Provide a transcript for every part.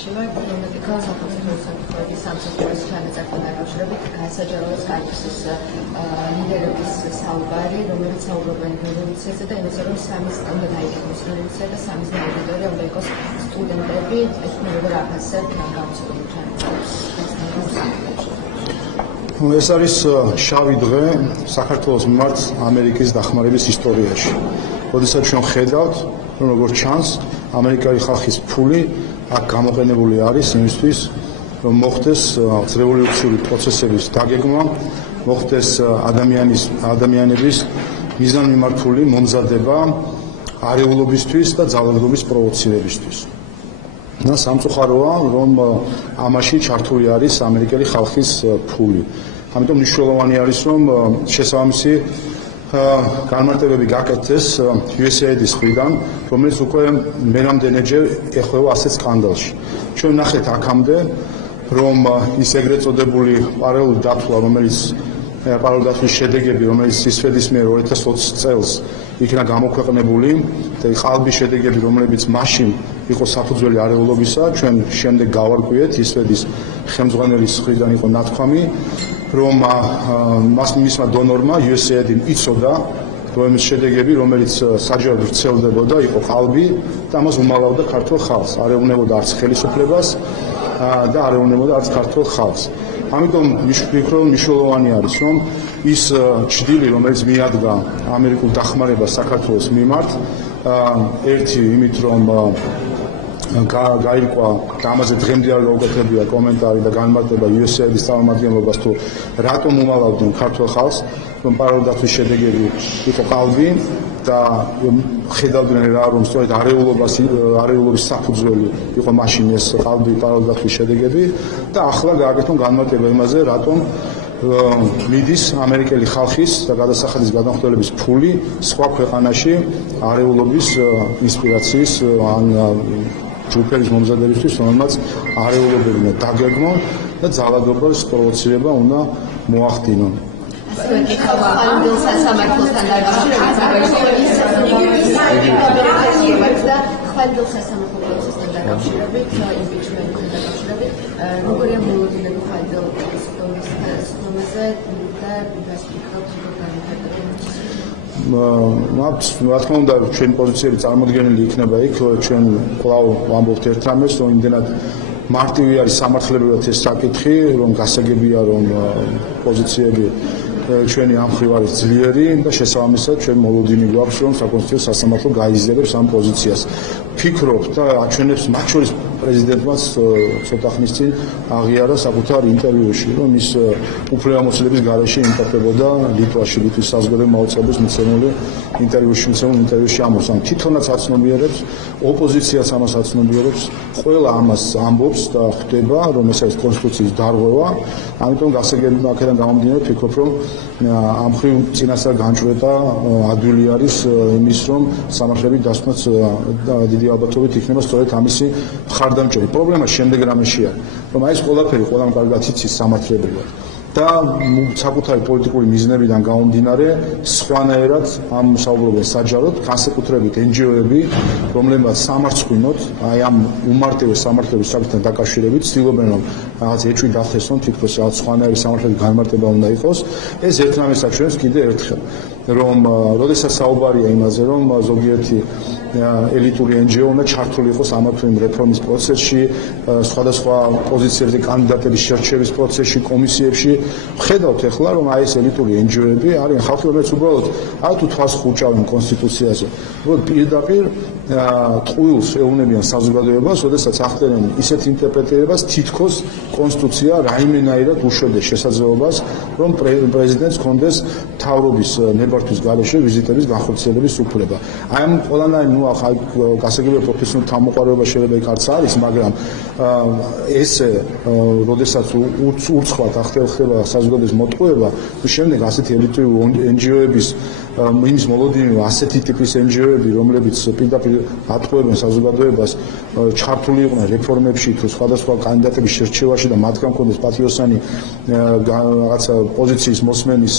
სიაში ვარ, დიპლომატიკა სახელმწიფო საკითხების სამსახურის თანაწართან დაკავშირებით განსაჯაროების კავშირის ლიდერების საუბარი, რომელიც საუბრობენ რევოლუციაზე და იმაზე, რომ სამის უნდა დაიკავოს რევოლუცია და სამის აუდიტორია უნდა იყოს სტუდენტები, ეს როგორ აფასებთ გამოცდილ თანაწარს. ეს არის შავი დღე საქართველოს მიმართ ამერიკის დახმარების ისტორიაში. როდესაც ჩვენ ხედავთ, რომ როგორც ჩანს, ამერიკელი ხალხის ფული აქ გამოყენებული არის იმისთვის, რომ მოხდეს რევოლუციური პროცესების დაგეგმა, მოხდეს ადამიანების მიზანმიმართული მომზადება არეულობისთვის და ძალადობის პროვოცირებისთვის. და სამწუხაროა, რომ ამაში ჩართული არის ამერიკელი ხალხის ფული. ამიტომ მნიშვნელოვანი არის, რომ შესაბამისი განმარტებები გაკეთდეს USAID-ის მხრიდან, რომელიც უკვე მერამდენეჯერ ეხება ასეთ სკანდალში. ჩვენ ნახეთ აქამდე, რომ ის ეგრეთ წოდებული პარალელური დათვლა, პარალელური დათვლის შედეგები, რომელიც ისვედის მიერ 2020 წელს იქნა გამოქვეყნებული და ყალბის შედეგები, რომლებიც მაშინ იყო საფუძველი არეულობისა, ჩვენ შემდეგ გავარკვიეთ ისვედის ხელმძღვანელის მხრიდან იყო ნათქვამი, რომ მისმა დონორმა USAID-ი იცოდა, რომ ეს შედეგები, რომელიც საჯაროდ ვრცელდებოდა, იყო ყალბი და ამას უმალავდა ქართულ ხალხს, არ ეუბნებოდა არც ხელისუფლებას და არ ეუბნებოდა არც ქართულ ხალხს. ამიტომ ვფიქრობ, მნიშვნელოვანი არის, რომ ის ჭრილი, რომელიც მიადგა ამერიკულ დახმარებას საქართველოს მიმართ, ერთი იმით, რომ გაირკვა და ამაზე დღემდე არ გაუკეთებია კომენტარი და განმარტება USAID-ის წარმომადგენლობას, თუ რატომ უმალავდნენ ქართულ ხალხს, რომ პარალელური დათვლის შედეგები იყო ყალბი და ხედავდნენ რა, რომ სწორედ არეულობის საფუძველი იყო მაშინ ეს ყალბი პარალელური დათვლის შედეგები და ახლა გააკეთონ განმარტება იმაზე, რატომ მიდის ამერიკელი ხალხის და გადასახადის გადამხდელების ფული სხვა ქვეყანაში არეულობის ინსპირაციის ან ჯგუფების მომზადებისთვის, რომელმაც არეულობები უნდა დაგეგმონ და ძალადობის პროვოცირება უნდა მოახდინონ. რა თქმა უნდა, ჩვენი პოზიციები წარმოდგენილი იქნება იქ, ჩვენ კვლავ ვამბობთ ერთ რამეს, რომ იმდენად მარტივი არის სამართლებრივად ეს საკითხი, რომ გასაგებია, რომ პოზიციები ჩვენი ამ მხრივ არის ძლიერი და შესაბამისად ჩვენ მოლოდინი გვაქვს, რომ საკონსტიტუციო სასამართლო გაიზიარებს ამ პოზიციას. ფიქრობ და აჩვენებს მათ შორის პრეზიდენტმაც ცოტა ხნის წინ აღიარა საკუთარ ინტერვიუში, რომ ის უფლებამოსილების გარეშე იმყოფებოდა ლიტვაში, ლიტვის საზოგადოებრივი მოღვაწეობის მიცემული ინტერვიუში ამბობს, ამ თვითონაც აცნობიერებს, ოპოზიციაც ამას აცნობიერებს, ყველა ამას ამბობს და ხვდება, რომ ეს არის კონსტიტუციის დარღვევა, ამიტომ გასაგებია აქედან გამომდინარე ვფიქრობ, რომ ამ მხრივ წინასწარ განჭვრეტა ადვილი არის იმის, რომ სამართლების დასმაც დიდი ალბათობით იქნება სწორედ ამისი მხარდამჭერი. პრობლემა შემდეგ რამეში არის, რომ ეს ყველაფერი ყველამ კარგად იცის სამართლებრივად და საკუთარი პოლიტიკური მიზნებიდან გამომდინარე სხვანაირად ამ საუბრობენ საჯაროდ, განსაკუთრებით NGO-ები, რომლებმაც სამარცხვინოდ, აი ამ უმარტივეს სამართლების საკითხთან დაკავშირებით ცდილობენ, რომ რაღაც ეჭვი დახესონ, თითქოს რაღაც სხვანაირი სამართლების განმარტება უნდა იყოს. ეს ერთ რამეს აჩვენებს კიდე ერთხელ, რომ როდესაც საუბარია იმაზე, რომ ზოგიერთი ელიტური NGO უნდა ჩართული იყოს ამა თუ იმ რეფორმის პროცესში, სხვადასხვა პოზიციებზე კანდიდატების შერჩევის პროცესში, კომისიებში, ხედავთ ახლა, რომ აი ეს ელიტური NGO-ები არიან ხალხი, რომელიც უბრალოდ არ თუ თვალს ხუჭავენ კონსტიტუციაზე, უბრალოდ პირდაპირ ტყუილს ეუბნებიან საზოგადოებას, როდესაც ახდენენ ისეთ ინტერპრეტირებას, თითქოს კონსტიტუცია რაიმენაირად უშვებდეს შესაძლებლობას, რომ პრეზიდენტს ჰქონდეს მთავრობის ნებართვის გარეშე ვიზიტების განხორციელების უფლება. აი ამ ყველანაირ ახლა გასაგებია პროფესიონალ თავმოყრება შეიძლება იქ არც არის, მაგრამ ესე როდესაც ურცხვად ხდება საზოგადოების მოტყუება, შემდეგ ასეთი ელიტური NGO-ების იმის მოლოდინი ასეთი ტიპის NGO-ები, რომლებიც პირდაპირ ატყუებენ საზოგადოებას, ჩართული იყვნენ რეფორმებში თუ სხვადასხვა კანდიდატების შერჩევაში და მათგან მქონდეს პატიოსანი რაღაცა პოზიციის მოსმენის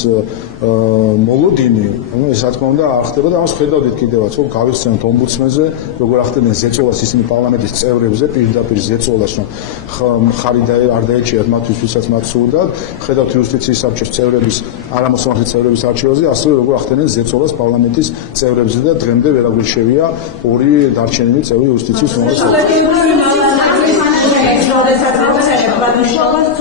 მოლოდინი, ეს რა თქმა უნდა არ ხდება და ამას ხედავდით კიდევაც, რომ გავიხსენოთ ომბუდსმენზე, როგორ ახდენენ ზეწოლას ისინი პარლამენტის წევრებზე, პირდაპირ ზეწოლას, რომ ხარი არ დაეჭიათ მათთვის, ვისაც მათ სურდათ, ხედავთ იუსტიციის საბჭოს წევრების, არამოსამართლე წევრების არჩევაზე, ასევე როგორ ახდენენ ზეწოლას პარლამენტის წევრებზე და დღემდე ვერ აგვირჩევია ორი დარჩენილი წევრი იუსტიციის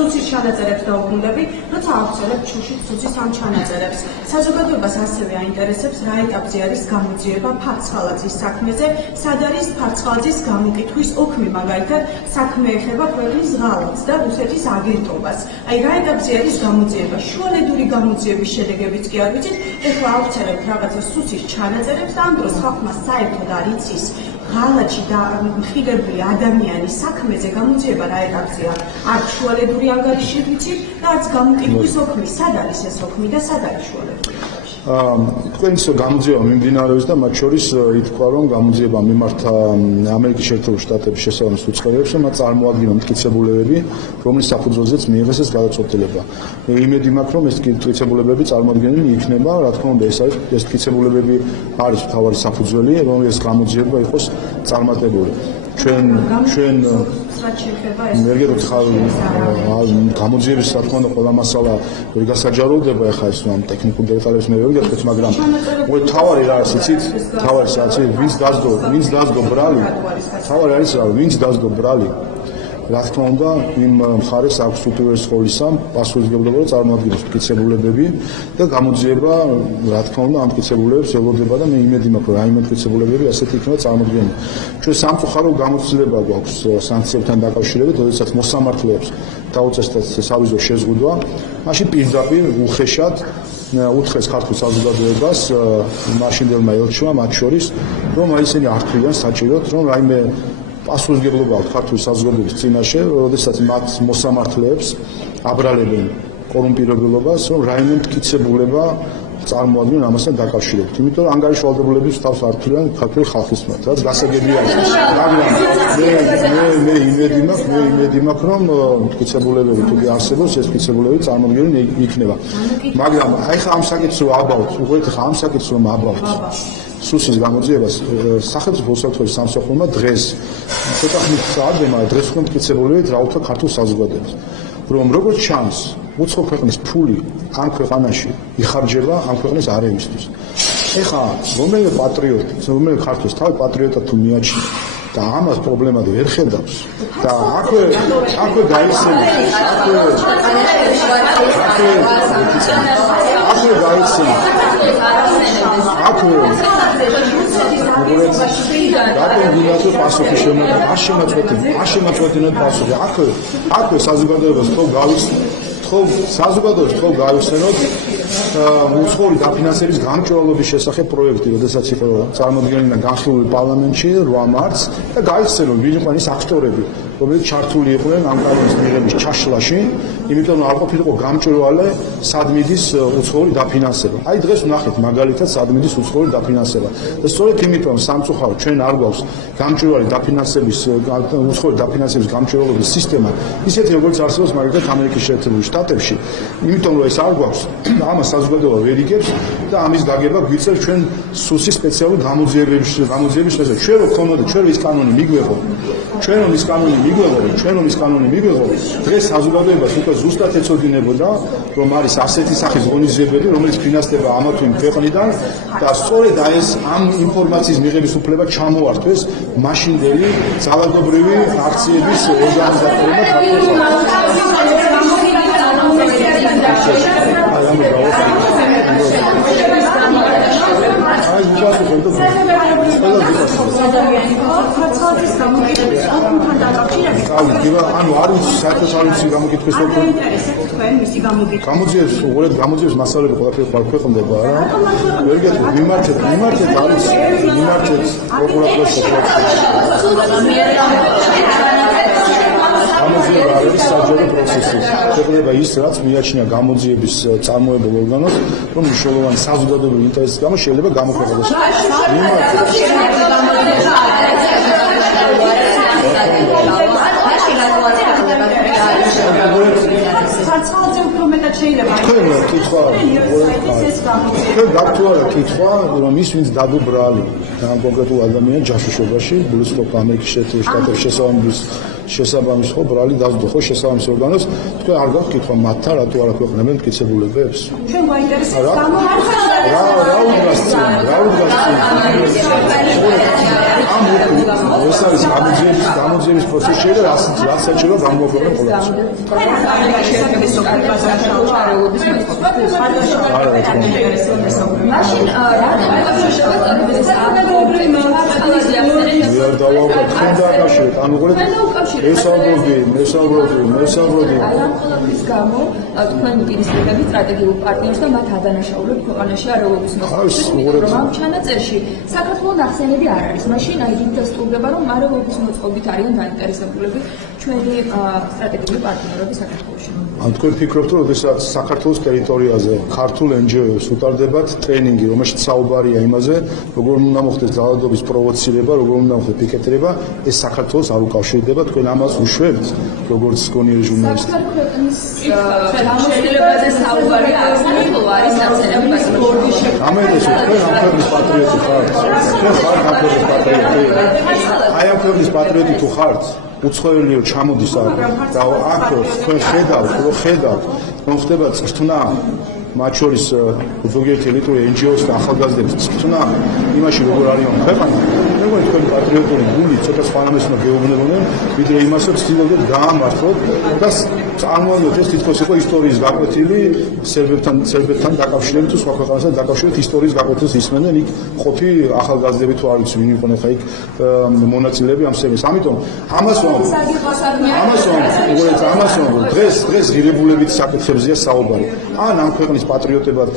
ცუცის ჩანაწერებს დაუბრუნდები, როცა ავრცელებ ჩუში ცუცის ამ ჩანაწერებს. საზოგადოებას ასევე აინტერესებს, რა ეტაპზე არის გამოძიება ფარცხალაძის საქმეზე, სად არის ფარცხალაძის გამოკითხვის ოქმი, მაგალითად, საქმე ეხება ქვეყნის ღალატს და რუსეთის აგენტობას. აი, რა ეტაპზე არის გამოძიება? შუალედური გამოძიების შედეგებიც კი არ ვიცით, ეხლა ავრცელებთ რაღაცა ცუცის ჩანაწერებს და ამ დროს ხალხმა საერთოდ არ იცის ღალატში და მხილებული ადამიანის საქმეზე გამოძიება რა ეტაპზეა? არც შუალედური ანგარიშით ვიცით და არც გამოკითხვის ოქმი, სად არის ეს ოქმი და სად არის შუალედური? თქვენს გამოძიება მიმდინარეობს და მათ შორის ითქვა, რომ გამოძიება მიმართა ამერიკის შეერთებულ შტატების შესაბამის უწყებებს, მათ წარმოადგენენ მტკიცებულებები, რომლის საფუძველზეც მიიღეს ეს გადაწყვეტილება. იმედი მაქვს, რომ ეს მტკიცებულებები წარმოადგენელი იქნება, რა თქმა უნდა, ეს მტკიცებულებები არის მთავარი საფუძველი, რომ ეს გამოძიება იყოს წარმატებული. ჩვენ მერგეროთ გამოძიების რა თქმა უნდა ყველა მასალა ვერ გასაჯაროვდება ახლა ეს ამ ტექნიკურ დეტალებს მე ვერ გეტყვით, მაგრამ თავარი რა არის იცით? თავარი რაც ვინც დაზგო ბრალი, თავარი არის რა, ვინც დაზგო ბრალი. რა თქმა უნდა, იმ მხარეს აქვს უპირველეს ყოვლისა პასუხისმგებლობა, რომ წარმოადგენს მტკიცებულებები და გამოძიება, რა თქმა უნდა, ამ მტკიცებულებებს ელოდება და მე იმედი მაქვს, რომ რაიმე მტკიცებულებები ასეთი იქნება წარმოდგენილი. ჩვენ სამწუხარო გამოცდილება გვაქვს სანქციებთან დაკავშირებით, როდესაც მოსამართლეებს დაუწესდათ სავიზო შეზღუდვა, მაშინ პირდაპირ უხეშად უთხრეს ქართულ საზოგადოებას, მაშინდელმა ელჩმა მათ შორის, რომ ისინი არ თვლიან საჭიროდ, რომ რაიმე პასუხისმგებლობა აქვს ქართული საზოგადოების წინაშე, როდესაც მათ მოსამართლეებს აბრალებენ კორუმპირებულობას, რომ რაიმე მტკიცებულება წარმოადგენენ ამასთან დაკავშირებით. იმიტომ რომ ანგარიში ვალდებულების თავს არ თვლიან ქართული ხალხის მიმართ, რაც გასაგებია. მაგრამ მე იმედი მაქვს, რომ მტკიცებულებები თუ არსებობს, ეს მტკიცებულებები წარმოადგენელი იქნება. მაგრამ აი ხა ამ საკითხს ვაბავთ, უყურეთ ხა ამ საკითხს რომ აბავთ. სუსის გამოძიებას სახელმწიფო უსაფრთხოების სამსახურმა დღეს ცოტა ხნით წააგება, დღეს უკვე მტკიცებულებებით რაუთა ქართულ საზოგადოებას, რომ როგორც ჩანს, უცხო ქვეყნის ფული ამ ქვეყანაში იხარჯება ამ ქვეყნის არევისთვის. ეხლა რომელიმე პატრიოტი, რომელიმე ქართველს თავი პატრიოტად თუ მიაჩნია და ამას პრობლემად ვერ ხედავს და აქვე გაიხსენებს რატომ პასუხი შემოგვიყვება? არ შემოწმებინათ პასუხი. აქვე საზოგადოებას თქო გავიხსენოთ უცხოური დაფინანსების გამჭვირვალობის შესახებ პროექტი, როდესაც იყო წარმოდგენილი და განხილული პარლამენტში 8 მარტს და გაიხსენოთ ვინ იყვნენ ის აქტორები, რომელიც ჩართული იყვნენ ამ კანონის მიღების ჩაშლაში, იმიტომ რომ არ ყოფილიყო გამჭვირვალე სად მიდის უცხოური დაფინანსება. აი დღეს ვნახეთ მაგალითად სად მიდის უცხოური დაფინანსება. და სწორედ იმიტომ სამწუხაროდ ჩვენ არ გვაქვს გამჭვირვალე დაფინანსების უცხოური დაფინანსების გამჭვირვალობის სისტემა, ისეთი როგორც არსებობს მაგალითად ამერიკის შეერთებულ შტატებში. იმიტომ რომ ეს არ გვაქვს, ამას საზოგადოება ვერ იგებს და ამის გაგება გვიწევს ჩვენ სუსის სპეციალურ გამოძიებების შესახებ. ჩვენ რო გქონოდა, ჩვენ ის კანონი მიგვეღო, ჩვენ რომ ის კანონი მიგვეღო, დღეს საზოგადოებას უკვე ზუსტად ეცოდინებოდა, რომ არის ასეთი სახის ღონისძიებები, რომელიც ფინანსდება ამა თუ იმ ქვეყნიდან და სწორედ აი ეს ამ ინფორმაციის მიღების უფლება ჩამოართვეს მაშინდელი ძალადობრივი აქციების ორგანიზატორებმა ანუ არ ვიცი საერთოდ არ ვიცი გამოკითხვის გამოძიების მასალები ყველაფერი ქვეყნდება რა. ვერ გეტყვი მიმართეთ არის მიმართეთ პროკურატურას გამოძიება არის საჯარო პროცესი. ქვეყნება ის, რაც მიაჩნია გამოძიების წარმოებულ ორგანოს, რომ მნიშვნელოვანი საზოგადოებრივი ინტერესის გამო შეიძლება გამოქვეყნდეს. ცალ-ცალზე უფრო მეტად შეიძლება. თქვენ კითხვა, თქვენ გაქვთ არა კითხვა, რომ ის ვინც დადუბრალი ამ კონკრეტულ ადამიანს ჯაშუშობაში, ბლუსკოპ ამერიკის შეერთებული შტატების შესაბამის ხო ბრალი დაძდო ხო შესაბამის ორგანოს, თქვენ არ გაქვთ კითხვა მათთან, რატო არ აქვეყნებენ მტკიცებულებებს? ჩვენ გვაინტერესებს რა ეს არის გამოძიების პროცესი და რაც საჭირო გამოგვიყვება ყველას. მაშინ არ დავავყოთ თქვენ დააკავშირეთ, ანუ მესაუბრობდი ალანყოლობის გამო თქვენ უპირისპირდებით სტრატეგიულ პარტნიორს და მათ ადანაშაულებ ქვეყანაში არაერთი მოსახლეობის რომ ამ ჩანაწერში საქართველოს ნახსენები არ არის. მაშინ აი იქ დასტურდება რომ არაერთი მოწყობით არიან დაინტერესებულები ჩვენი სტრატეგიული პარტნიორები საქართველოში. ან თქვენ ფიქრობთ რომ შესაძ საქართველოს ტერიტორიაზე ქართულ NGO-ს უტარდებათ ტრენინგი, რომელშიც საუბარია იმაზე, როგორ უნდა მოხდეს ძალადობის პროვოცირება, როგორ უნდა მოხდეს პიკეტირება, ეს საქართველოს არ უკავშირდება, თქვენ ამას უშვებთ, როგორც გონიერი ჟურნალისტი. გამოცდილებაზე საუბარია საქართველოს არის ნახსენები ბაზრში. ამერეს თქვენ ამ ქვეყნის პატრიოტი ხართ. თქვენ ხართ ამ ქვეყნის პატრიოტი. აი ამ ქვეყნის პატრიოტი თუ ხართ, უცხოელიო ჩამოდის აქ და აქ თქვენ ხედავთ რომ ხდება წრთნა მათ შორის ზოგიერთი ელიტური NGO-ს და ახალგაზრდების წრთნა იმაში როგორ არის ქვეყანა. მეგონი თქვენ პატრიოტული გული ცოტა სხვანაირად უნდა გეუბნებოდნენ, ვიდრე იმას რომ ცდილობდეთ დაამართლოთ და წარმოადგენთ ეს თითქოს იყო ისტორიის გაკვეთილი სერბებთან დაკავშირებით თუ სხვა ქვეყანასთან დაკავშირებით ისტორიის გაკვეთილს ისმენდნენ იქ ყოფი ახალგაზრდები თუ არ ვიცი ვინ იყვნენ ხა იქ მონაწილეები ამ სერვისს. ამიტომ ამას დღეს ღირებულებით საკითხებზეა საუბარი. ან ამ ქვეყნის პატრიოტებად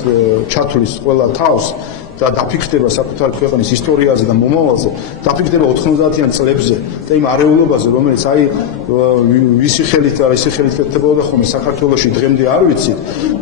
ჩათვლის ყველა თავს და დაფიქრდება საკუთარი ქვეყნის ისტორიაზე და მომავალზე, დაფიქრდება 90-იან წლებზე და იმ არეულობაზე, რომელიც აი ვისი ხელით და ისი ხელით კეთდებოდა ხოლმე საქართველოში დღემდე არ ვიცით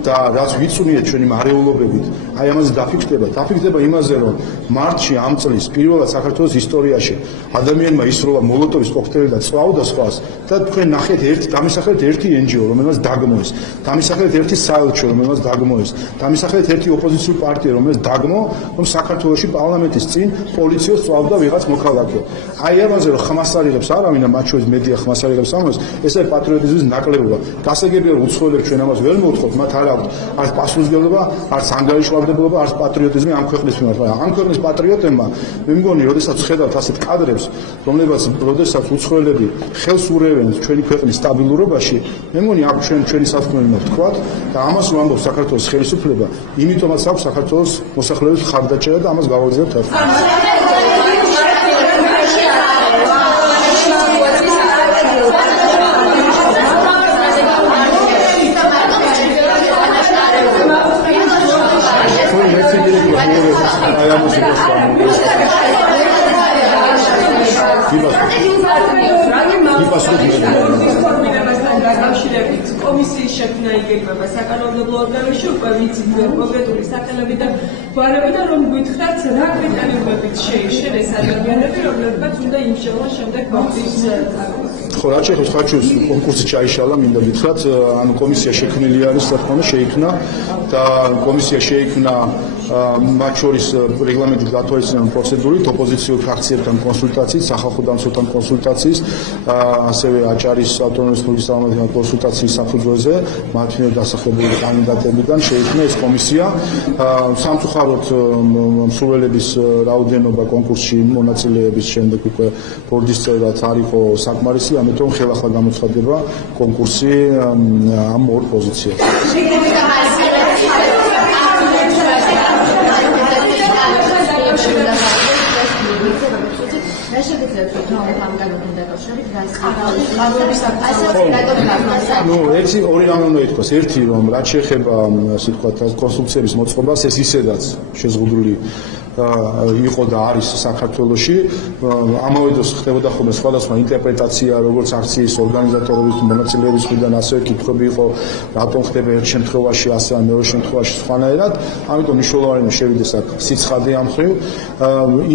და რაც ვიცუნიეთ ჩვენი არეულობებით, აი ამაზე დაფიქრდება იმაზე, რომ მარტში ამ წლის პირველად საქართველოს ისტორიაში ადამიანმა ისროლა მოლოტოვის კოქტეილი და წვავდა სხვას და თქვენ ნახეთ დამისახეთ ერთი NGO, რომელსაც დაგმოეს, დამისახეთ ერთი საელჩო, რომელსაც დაგმოეს, დამისახეთ ერთი ოპოზიციური პარტია, რომელიც დაგმო რომ საქართველოში პარლამენტის წინ პოლიციას წვავდა ვიღაც მოქალაქე. აი ამაზე რომ ხმას არიღებს არავინ, მათ შორის მედია ხმას არიღებს ამას, ეს არის პატრიოტიზმის ნაკლებობა. გასაგებია რომ უცხოელებს ჩვენ ამას ვერ მოვთხოვთ, მათ არ აქვთ არც პასუხისმგებლობა, არც ანგარიშვალდებულება, არც პატრიოტიზმი ამ ქვეყნის მიმართ. ამ ქვეყნის პატრიოტებმა მე მგონი, როდესაც ხედავთ ასეთ კადრებს, როდესაც უცხოელები ხელს ურევენ ჩვენი ქვეყნის სტაბილურობაში, მე მგონი აქ ჩვენი საქმე უნდა ვთქვათ და ამას რომ ამბობს საქართველოს ხელისუფლება, იმიტომაც აქვს საქართველოს მოსახლეობის ხარდაჭერა და ამას გავაგზავნებთ ერთად. კომისიის შექმნა იგეგმება საკანონმდებლო ორგანოში უკვე ვიცით კონკრეტული სახელები და გვარები და რომ გითხრათ რა კრიტერიუმებით შეიშენ ეს ადამიანები, რომლებიც უნდა იმსჯელონ შემდეგ ბავშვის წარმოება. ხო, რაც შეხებს ხაჩუს კონკურსი ჩაიშალა, მინდა გითხრათ, ანუ კომისია შექმნილი არის, რა თქმა უნდა, შეიქმნა და კომისია შეიქმნა მათ შორის რეგლამენტით გათვალისწინებული პროცედურით, ოპოზიციურ ფრაქციებთან კონსულტაციით, სახალხო დამცველთან კონსულტაციით, ასევე აჭარის ავტონომიური რესპუბლიკის წარმომადგენელთან კონსულტაციის საფუძველზე, მათ მიერ დასახლებული კანდიდატებიდან შეიქმნა ეს კომისია. სამწუხაროდ მსურველების რაოდენობა კონკურსში მონაწილეების შემდეგ უკვე ბორდის წევრად არ იყო საკმარისი, ამიტომ ხელახლა გამოცხადდება კონკურსი ამ ორ პოზიციაზე. ნუ ერთი ორი რამე უნდა ითქვას. ერთი რომ რაც შეეხება ასე ვთქვათ კონსტრუქციების მოწყობას, ეს ისედაც შეზღუდული იყო და არის საქართველოში. ამავე დროს ხდებოდა ხოლმე სხვადასხვა ინტერპრეტაცია, როგორც აქციის ორგანიზატორების მონაწილეების მხრიდან, ასევე კითხვები იყო, რატომ ხდება ერთ შემთხვევაში ასე, ან მეორე შემთხვევაში სხვანაირად. ამიტომ მნიშვნელოვანია შევიდეს აქ სიცხადე ამ მხრივ.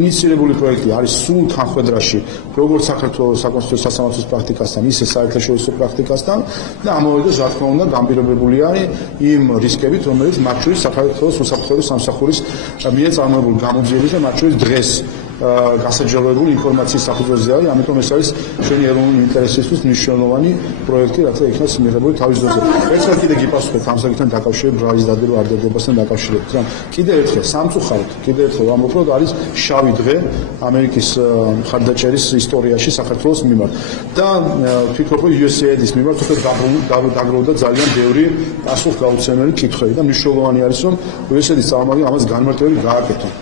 ინიციირებული პროექტი არის სულ თანხმედრაში, როგორც საქართველოს საკონსტიტუციო სასამართლოს პრაქტიკასთან, ისე საერთაშორისო პრაქტიკასთან და ამავე დროს, რა თქმა უნდა, განპირობებული არის იმ რისკებით, რომელიც მათ შორის საქართველოს უსაფრთხოების სამსახურის მიერ წარმოებული გამოძიების და მათ შორის დღეს გასაჯაროებული ინფორმაციის საფუძველზე არის, ამიტომ ეს არის ჩვენი ეროვნული ინტერესისთვის მნიშვნელოვანი პროექტი, რაც იქნას მიღებული თავის დროზე. ერთხელ კიდე გიპასუხეთ ამ საკითხთან დაკავშირებით, რა ის დადება არ დადებასთან დაკავშირებით. კიდე ერთხელ სამწუხაროდ, კიდე ერთხელ ვამბობ, რომ არის შავი დღე ამერიკის მხარდაჭერის ისტორიაში საქართველოს მიმართ და ვფიქრობ, რომ USAID-ის მიმართ დაგროვდა ძალიან ბევრი პასუხგაუცემელი კითხვები და მნიშვნელოვანი არის, რომ USAID-ის წარმომადგენლები ამას განმარტებები გააკეთონ.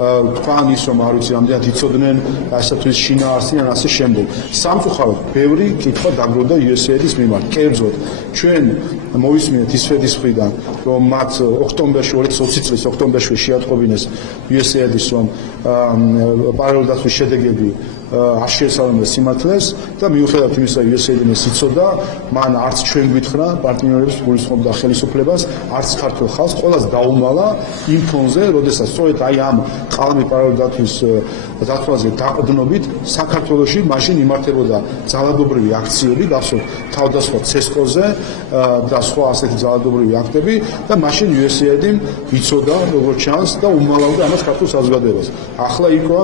თქვენ ის რომ არ ვიცი რამდენად იცოდნენ ასეთის შინაარსი ან ასე შემდეგ. სამწუხაროდ ბევრი კითხვა დაგროვდა USAID-ის მიმართ. კერძოდ ჩვენ მოვისმინეთ ისრედის მხრიდან რომ მათ ოქტომბერში 2020 წლის ოქტომბერში შეატყობინეს USAID-ის რომ პარალელდაცვის შედეგები არ შეესაბამება სიმართლეს და მიუხედავად იმისა USAID-ს იცოდა, მან არც ჩვენ გვითხრა პარტნიორებს გულისხმობდა ხელისუფლებას, არც ქართულ ხალხს, ყველას დაუმალა იმ ფონზე, როდესაც სწორედ აი ამ ყალმი პარალელდაცვის დათვალზე დაყრდნობით საქართველოში მაშინ იმართებოდა ძალადობრივი აქციები, გახსოვთ თავდასხმა ცესკოზე და სხვა ასეთი ძალადობრივი აქტები და მაშინ USAID-ი იცოდა როგორც ჩანს და უმალავდა ამას ქართულ საზოგადოებას. ახლა იქვა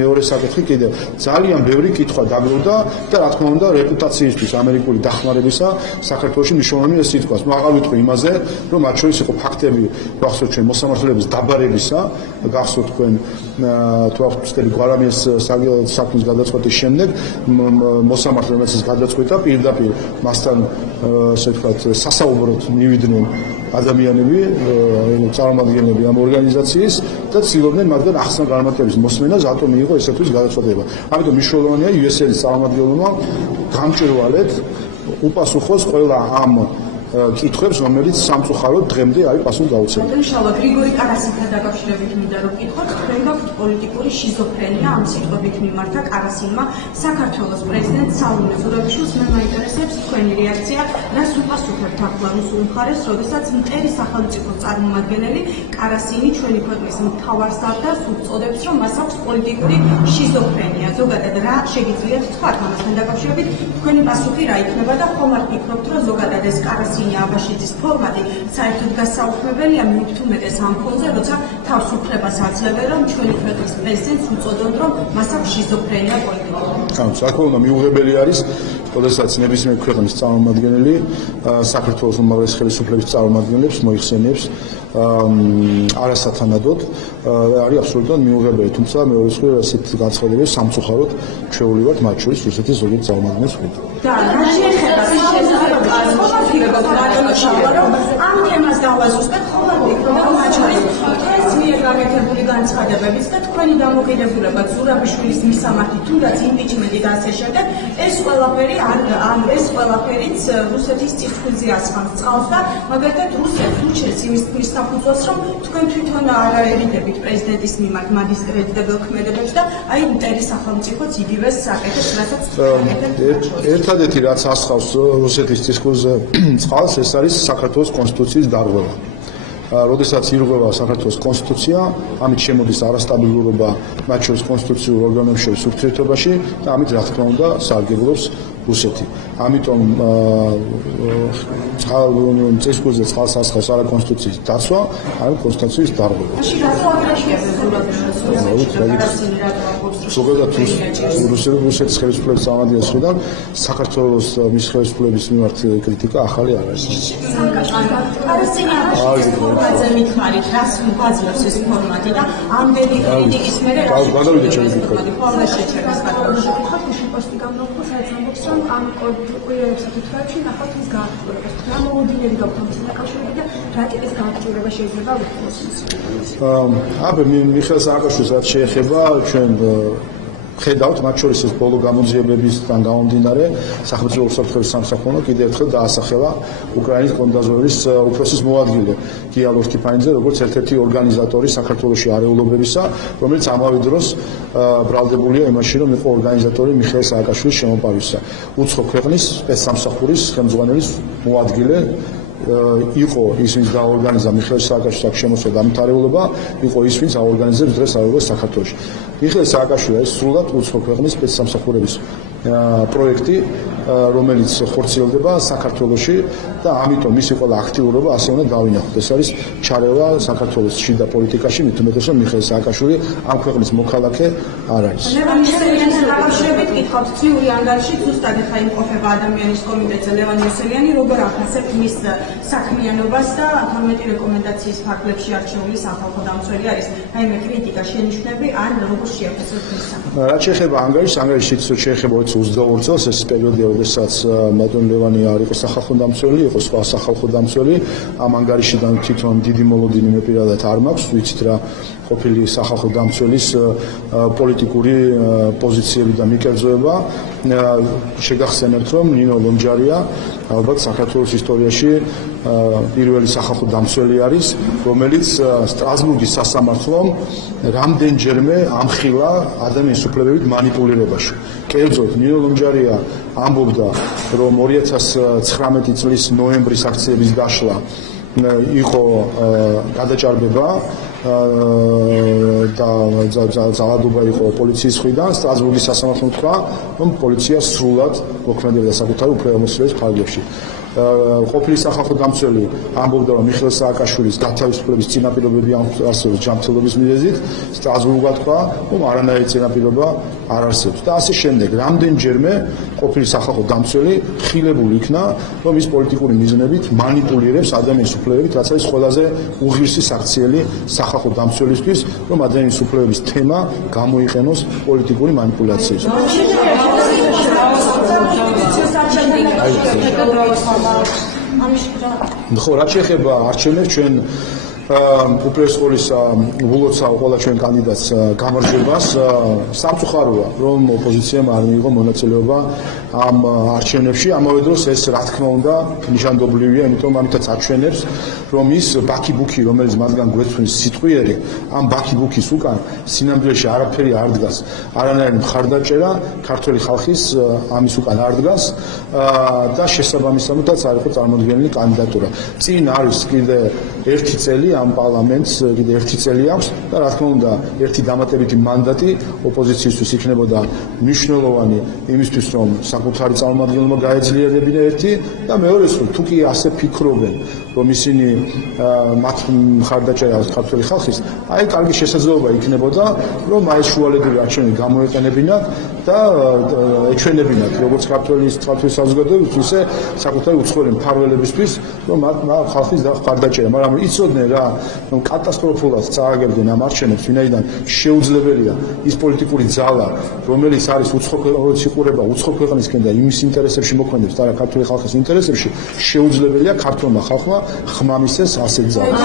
მეორე საკითხი კიდევ. ძალიან ბევრი კითხვა დაგროვდა და რა თქმა უნდა რეპუტაციისთვის ამერიკული დახმარებისა საქართველოში მნიშვნელოვანი ეს ითქვას. აღარ ვიტყვი იმაზე, რომ მათ შორის იყო ფაქტები, გახსოვთ ჩვენ მოსამართლეების დაბარებისა, გახსოვთ თქვენ თუ აღწევთ გვარამის საქმის გადაწყვეტის შემდეგ მოსამართლეების გადაწყვეტა პირდაპირ მასთან ასე ვთქვათ სასაუბროდ მივიდნენ ადამიანები, წარმომადგენლები ამ ორგანიზაციის და ცდილობდნენ მაგდან ახსნა განმარტების მოსმენას, რატომ მიიღო ესეთის გადაწყვეტილება. ამიტომ მნიშვნელოვანია USAID-ის წარმომადგენლებმა გამჭვირვალედ უპასუხოს ყველა ამ კითხვებს, რომელიც სამწუხაროდ დღემდე არის პასუხგაუცემელი. შალვა გრიგორი კარასინთან დაკავშირებით მინდა რომ ვკითხოთ, თქვენ გაქვთ პოლიტიკური შიზოფრენია ამ სიტყვებით მიმართა კარასინმა საქართველოს პრეზიდენტ საულე ზურაბიშვილს. მე მაინტერესებს თქვენი რეაქცია, რას უპასუხებთ ახლა რუსულ მხარეს, როდესაც მტერი სახელმწიფოს წარმომადგენელი კარასინი ჩვენი ქვეყნის მთავარ სარდალს უწოდებს, რომ მას აქვს პოლიტიკური შიზოფრენია. ზოგადად რა შეგიძლიათ თქვათ ამასთან დაკავშირებით, თქვენი პასუხი რა იქნება და ხომ არ ფიქრობთ, რომ ზოგადად ეს კარასინი აბაშიძის ფორმატი საერთოდ გასაუქმებელია მივთუმეტეს ამ ფონზე, როცა თავს უფლებას აძლევენ, რომ ჩვენი ქვეყნის პრეზიდენტს უწოდონ, რომ მას აქვს შიზოფრენია პოლიტიკური. საკმაოდ მიუღებელი არის, როდესაც ნებისმიერ ქვეყნის წარმომადგენელი საქართველოს უმაღლეს ხელისუფლების წარმომადგენლებს მოიხსენიებს არასათანადოდ, არის აბსოლუტურად მიუღებელი. თუმცა მეორე მხრივ ასეთ განცხადებებს სამწუხაროდ ჩვეული ვართ მათ შორის რუსეთის ზოგიერთ წარმომადგენლებს მხრიდან. და რა შეეხება ამ თემას დავაზუსტებ, ხომ არ ვფიქრობ, რომ მათ შორის ეს მიერ გაკეთებული განცხადებებიც და თქვენი დამოკიდებულება ზურაბიშვილის მისამართი, თუნდაც იმპიჩმენტი და ასე შემდეგ, ეს ყველაფერიც რუსეთის წითხვაზე ასხამს წყალს და მაგალითად რუსეთს უჩერს იმის საფუძველს, რომ თქვენ თვითონ არ აერიდებით პრეზიდენტის მიმართ მაგისტრატ და დოქმედებებს და აი მტერი სახელმწიფოც იგივეს აკეთებს, რასაც ერთადერთი რაც ასხავს რუსეთის წითხვაზე წყალს, ეს არის საქართველოს კონსტიტუციის დარღვევა. როდესაც ირღვევა საქართველოს კონსტიტუცია, ამით შემოდის არასტაბილურობა მათ შორის კონსტიტუციურ ორგანოებს შორის ურთიერთობაში და ამით რა თქმა უნდა სარგებლობს რუსეთი. ამიტომ წესკუზე წყალს ასხავს არა კონსტიტუციის დაცვა, არამედ კონსტიტუციის დარღვევა. ზოგადად რუსეთის ხელისუფლების წარმომადგენლების მხრიდან საქართველოს მის ხელისუფლების მიმართ კრიტიკა ახალი არ არის. ფორმატზე მითხარით, რას გვაძლევს ეს ფორმატი და ამდენი კრიტიკის მერე რას ფორმატ შეჩერდეს საქართველოში. პოსტი გამოვხო საერთოდ რომ ამ კორპორაციების თვალში ნახავთ ის გააქტიურებას. რა მოუდინები გაქვთ ამის დაკავშირებით და რა ტიპის გააქტიურება შეიძლება ვიქნოს? აბა მიხეილ სააკაშვილს რაც შეეხება ჩვენ ხედავთ მათ შორის ეს ბოლო გამოძიებებისგან გამომდინარე სახელმწიფო უსაფრთხოების სამსახურმა კიდევ ერთხელ დაასახელა უკრაინის კონტრდაზვერის უფროსის მოადგილე გია ლორთქიფანიძე როგორც ერთ-ერთი ორგანიზატორი საქართველოში არეულობებისა, რომელიც ამავე დროს ბრალდებულია იმაში, რომ იყო ორგანიზატორი მიხეილ სააკაშვილის შემოპარვისა. უცხო ქვეყნის სპეცსამსახურის ხელმძღვანელის მოადგილე იყო ის, ვინც დაორგანიზა მიხეილ სააკაშვილის აქ შემოსვლა და დამთავრება, იყო ის, ვინც აორგანიზებს დღეს არეულობას საქართველოში. მიხეილ სააკაშვილი არის სრულად უცხო ქვეყნის სპეცსამსახურების პროექტი, რომელიც ხორციელდება საქართველოში და ამიტომ მისი ყველა აქტიურობა ასე უნდა დავინახოთ. ეს არის ჩარევა საქართველოს შიდა პოლიტიკაში, მით უმეტეს რომ მიხეილ სააკაშვილი ამ ქვეყნის მოქალაქე არ არის. ლევან იოსელიანთან დაკავშირებით გითხავთ, ციური ანგარიში ზუსტად ხა იმყოფება ადამიანის კომიტეტზე ლევან იოსელიანი, როგორ ახასებთ მის საქმიანობას და 12 რეკომენდაციის ფარგლებში არჩეული სახალხო დამცველი არის. რაიმე კრიტიკა შენიშვნები ან როგორ შეაფასებთ მის საქმიანობას? რაც შეეხება ანგარიშით შეეხება 22 წელს ეს პერიოდია, როდესაც მადონ ლევანი არ იყო სახალხო დამცველი, იყო სხვა სახალხო დამცველი. ამ ანგარიშიდან თვითონ დიდი მოლოდინი მე პირადად არ მაქვს, ვიცით რა ყოფილი სახალხო დამცველის პოლიტიკური პოზიციები და მიკერძოება. შეგახსენებთ, რომ ნინო ლონჯარია ალბათ საქართველოს ისტორიაში პირველი სახალხო დამცველი არის, რომელიც სტრასბურგის სასამართლომ რამდენჯერმე ამხილა ადამიანის უფლებებით манипуლირებაში. კერძოდ ნინო ლონჯარია ამბობდა, რომ 2019 წლის ნოემბრის აქციების დაშლა იყო გადაჭარბება და ძალადობა იყო პოლიციის მხრიდან. სტრასბურგის სასამართლომ თქვა, რომ პოლიცია სრულად მოქმედებდა საკუთარი უფლებამოსილების ფარგლებში. ყოფილი სახალხო დამცველი ამბობდა, რომ მიხეილ სააკაშვილის გათავისუფლების წინაპირობები არსებობს ჯანმრთელობის მიზეზით. სტრასბურგმა თქვა, რომ არანაირი წინაპირობა არ არსებობს და ასე შემდეგ. რამდენჯერმე ყოფილი სახალხო დამცველი ხილებული იქნა, რომ ის პოლიტიკური მიზნებით манипуლირებს ადამიანის უფლებებით, რაც არის ყველაზე უღირსი საქციელი სახალხო დამცველისთვის, რომ ადამიანის უფლებების თემა გამოიყენოს პოლიტიკური манипуლაციისთვის. ხო, რაც შეეხება არჩევნებს, ჩვენ უპირველეს ყოვლისა ვილოცავ ყველა ჩვენ კანდიდატს გამარჯვებას. სამწუხაროა, რომ ოპოზიციამ არ მიიღო მონაწილეობა ამ არჩევნებში. ამავე დროს ეს რა თქმა უნდა ნიშანდობლივია, იმიტომ ამითაც აჩვენებს, რომ ის ბაქი-ბუქი, რომელიც მათგან გვეცვლის სიტყვიერი, ამ ბაქი-ბუქის უკან სინამდვილეში არაფერი არ დგას. არანაირი მხარდაჭერა ქართველი ხალხის ამის უკან არ დგას და შესაბამისადაც არ იყო წარმოდგენილი კანდიდატურა. წინ არის კიდე ერთი წელი ამ პარლამენტს, კიდე ერთი წელი აქვს და რა თქმა უნდა ერთი დამატებითი მანდატი ოპოზიციისთვის იქნებოდა მნიშვნელოვანი იმისთვის, რომ საკუთარი წარმომადგენლობა გაეძლიერებინა ერთი და მეორე მხრივ თუ კი ასე ფიქრობენ, რომ ისინი მათ მხარდაჭერა აქვს ქართველი ხალხის, აი კარგი შესაძლებლობა იქნებოდა, რომ აი შუალედური არჩევნები გამოეყენებინათ და ეჩვენებინათ როგორც ქართველის საზოგადოებისთვის, ისე საკუთარი უცხოელი მფარველებისთვის, რომ მათ ხალხის მხარდაჭერა, მაგრამ იცოდნენ რა, რომ კატასტროფულად წააგებდნენ ამ არჩევნებს, ვინაიდან შეუძლებელია ის პოლიტიკური ძალა, რომელიც არის უცხოელი უცხო ქვეყნისკენ და იმის ინტერესებში მოქმედებს და არა ქართული ხალხის ინტერესებში, შეუძლებელია ქართულმა ხალხმა ხმამისეს ასეთ ძალას.